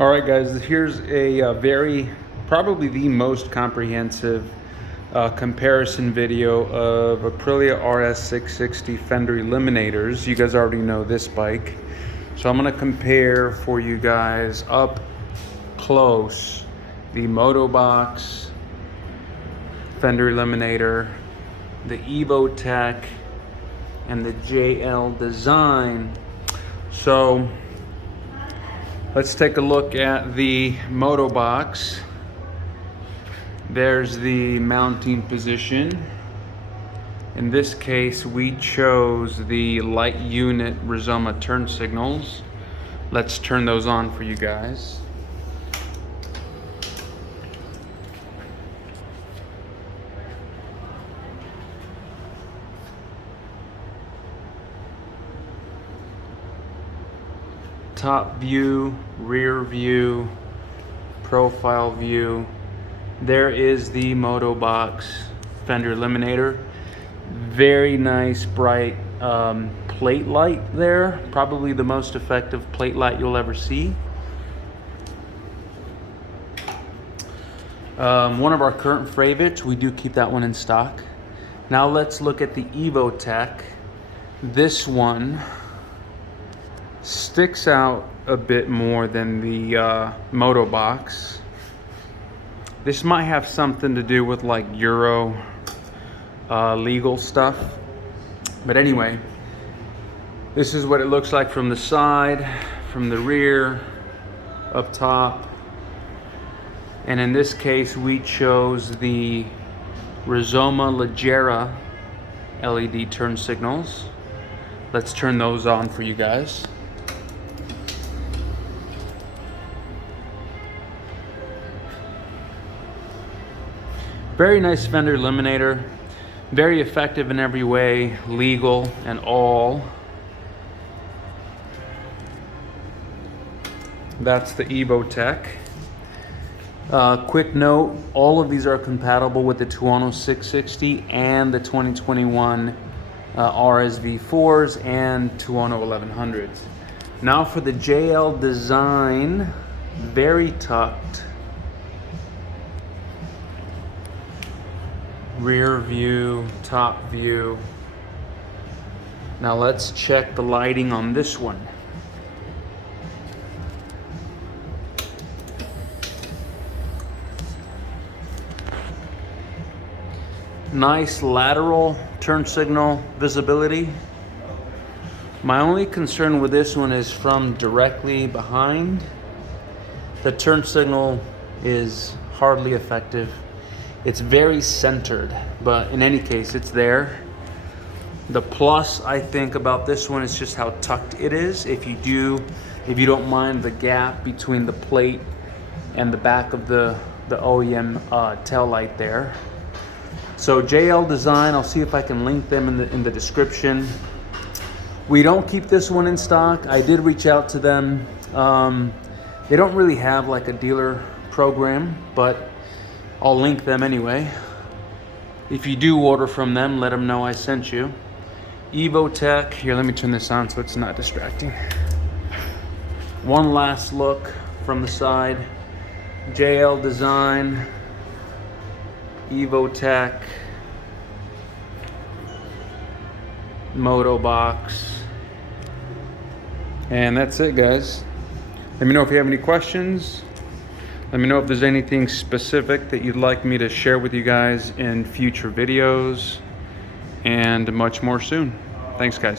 All right, guys, here's a probably the most comprehensive comparison video of Aprilia RS660 Fender Eliminators. You guys already know this bike. So I'm gonna compare for you guys up close the MotoBox Fender Eliminator, the Evotech, and the JL Design. So let's take a look at the MotoBox. There's the mounting position. In this case, we chose the Light Unit Rizoma turn signals. Let's turn those on for you guys. Top view, rear view, profile view. There is the MotoBox Fender Eliminator. Very nice bright plate light there. Probably the most effective plate light you'll ever see. One of our current favorites. We do keep that one in stock. Now let's look at the Evotech. This one sticks out a bit more than the MotoBox. This might have something to do with like Euro legal stuff. But anyway, this is what it looks like from the side, from the rear, up top. And in this case, we chose the Rizoma Leggera LED turn signals. Let's turn those on for you guys. Very nice Fender Eliminator, very effective in every way, legal and all. That's the Evotech. Quick note, all of these are compatible with the Tuono 660 and the 2021 RSV4s and Tuono 1100s. Now for the JL Design, very tucked. Rear view, top view. Now let's check the lighting on this one. Nice lateral turn signal visibility. My only concern with this one is from directly behind. The turn signal is hardly effective. It's very centered, but in any case, it's there. The plus I think about this one is just how tucked it is. If you don't mind the gap between the plate and the back of the OEM tail light there. So JL Design, I'll see if I can link them in the description. We don't keep this one in stock. I did reach out to them. They don't really have like a dealer program, but I'll link them anyway. If you do order from them, let them know I sent you. Evotech, here, let me turn this on so it's not distracting. One last look from the side. JL Design, Evotech, MotoBox, and that's it, guys. Let me know if you have any questions. Let me know if there's anything specific that you'd like me to share with you guys in future videos, and much more soon. Thanks, guys.